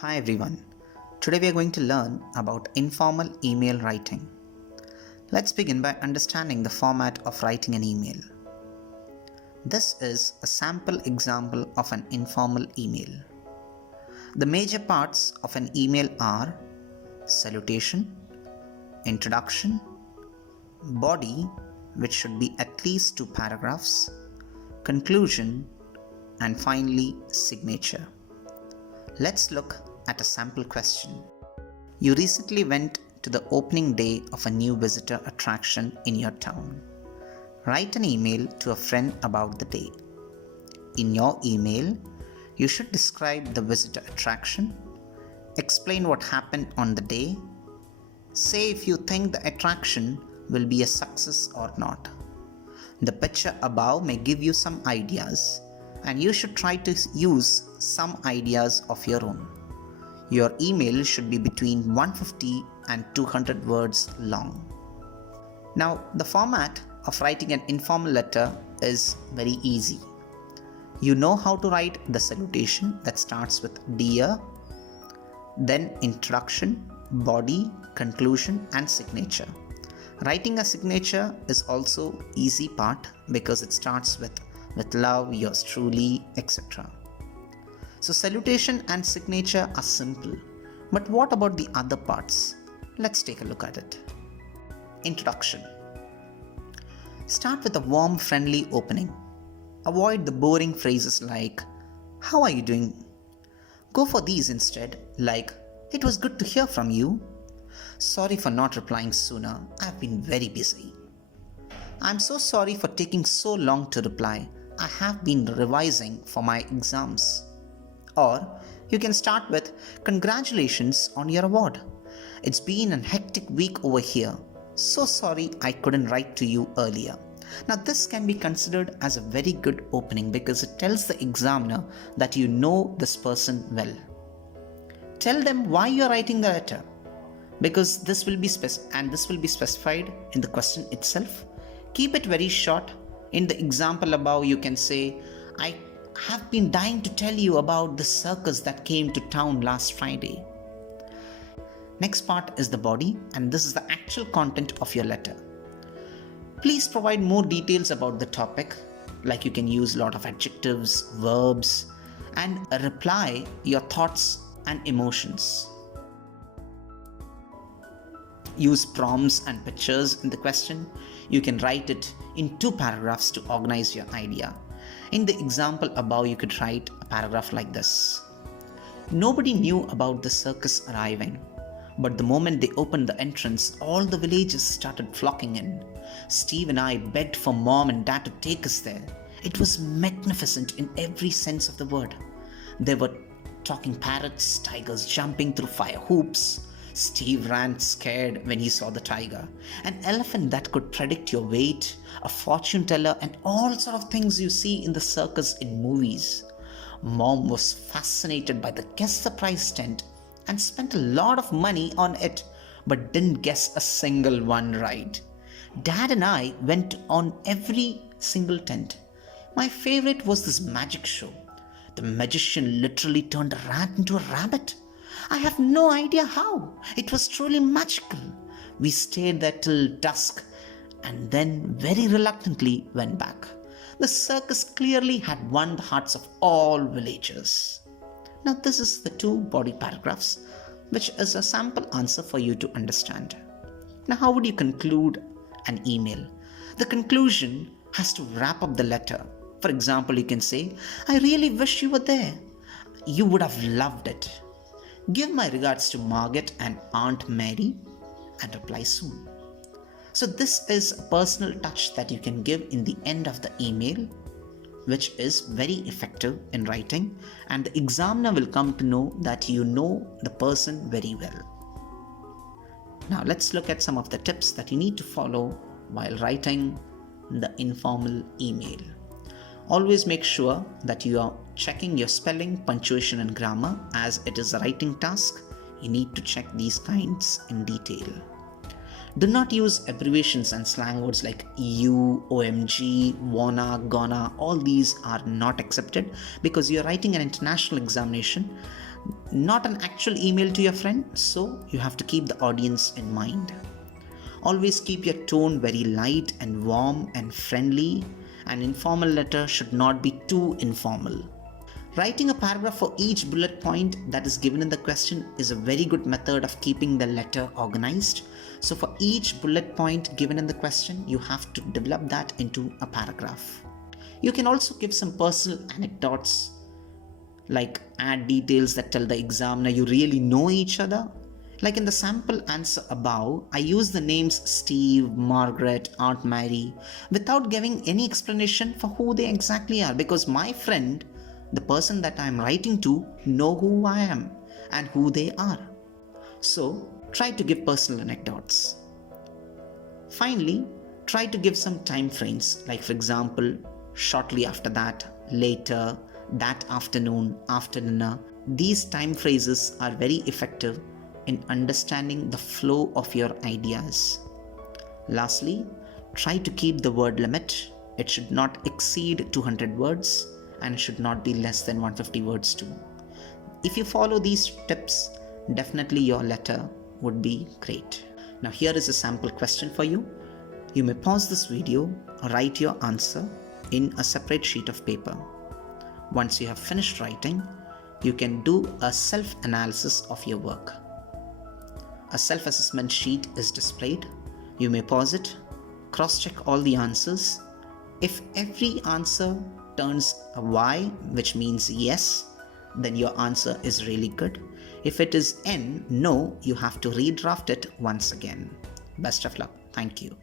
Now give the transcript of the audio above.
Hi everyone. Today we are going to learn about informal email writing. Let's begin by understanding the format of writing an email. This is a sample example of an informal email. The major parts of an email are salutation, introduction, body, which should be at least 2 paragraphs, conclusion, and finally signature. Let's look at a sample question. You recently went to the opening day of a new visitor attraction in your town. Write an email to a friend about the day. In your email, you should describe the visitor attraction, explain what happened on the day, say if you think the attraction will be a success or not. The picture above may give you some ideas, and you should try to use some ideas of your own. Your email should be between 150 and 200 words long. Now, the format of writing an informal letter is very easy. You know how to write the salutation that starts with "Dear", then introduction, body, conclusion, and signature. Writing a signature is also easy part because it starts with love, yours truly, etc. So salutation and signature are simple. But what about the other parts? Let's take a look at it. Introduction. Start with a warm, friendly opening. Avoid the boring phrases like, "How are you doing?" Go for these instead, like, "It was good to hear from you. Sorry for not replying sooner. I've been very busy. I'm so sorry for taking so long to reply. I have been revising for my exams." Or you can start with, "Congratulations on your award. It's been a hectic week over here. So sorry I couldn't write to you earlier." Now this can be considered as a very good opening because it tells the examiner that you know this person well. Tell them why you're writing the letter, because this will be specified in the question itself. Keep it very short. In the example above, you can say, "I have been dying to tell you about the circus that came to town last Friday." Next part is the body, and this is the actual content of your letter. Please provide more details about the topic, like you can use a lot of adjectives, verbs, and reply your thoughts and emotions. Use prompts and pictures in the question. You can write it in 2 paragraphs to organize your idea. In the example above, you could write a paragraph like this. "Nobody knew about the circus arriving, but the moment they opened the entrance, all the villagers started flocking in. Steve and I begged for Mom and Dad to take us there. It was magnificent in every sense of the word. There were talking parrots, tigers jumping through fire hoops. Steve ran scared when he saw the tiger. An elephant that could predict your weight, a fortune teller, and all sort of things you see in the circus in movies. Mom was fascinated by the guest surprise tent and spent a lot of money on it, but didn't guess a single one right. Dad and I went on every single tent. My favorite was this magic show. The magician literally turned a rat into a rabbit. I have no idea how. It was truly magical. We stayed there till dusk and then very reluctantly went back. The circus clearly had won the hearts of all villagers." Now this is the 2 body paragraphs, which is a sample answer for you to understand. Now how would you conclude an email? The conclusion has to wrap up the letter. For example, you can say, "I really wish you were there. You would have loved it. Give my regards to Margaret and Aunt Mary and reply soon." So this is a personal touch that you can give in the end of the email, which is very effective in writing, and the examiner will come to know that you know the person very well. Now let's look at some of the tips that you need to follow while writing the informal email. Always make sure that you are checking your spelling, punctuation, and grammar, as it is a writing task. You need to check these kinds in detail. Do not use abbreviations and slang words like "you", "OMG", "wanna", "gonna". All these are not accepted because you're writing an international examination. not an actual email to your friend, so you have to keep the audience in mind. Always keep your tone very light and warm and friendly. An informal letter should not be too informal. Writing a paragraph for each bullet point that is given in the question is a very good method of keeping the letter organized. So for each bullet point given in the question, you have to develop that into a paragraph. You can also give some personal anecdotes, like add details that tell the examiner you really know each other. Like in the sample answer above, I use the names Steve, Margaret, Aunt Mary without giving any explanation for who they exactly are, because my friend, the person that I am writing to, know who I am and who they are. So try to give personal anecdotes. Finally, try to give some time frames, like for example, shortly after that, later, that afternoon, after dinner. These time phrases are very effective in understanding the flow of your ideas. Lastly, try to keep the word limit. It should not exceed 200 words and it should not be less than 150 words too. If you follow these tips, definitely your letter would be great. Now here is a sample question for you. You may pause this video or write your answer in a separate sheet of paper. Once you have finished writing, you can do a self-analysis of your work. A self-assessment sheet is displayed. You may pause it, cross-check all the answers. If every answer turns a Y, which means yes, then your answer is really good. If it is N, no, you have to redraft it once again. Best of luck. Thank you.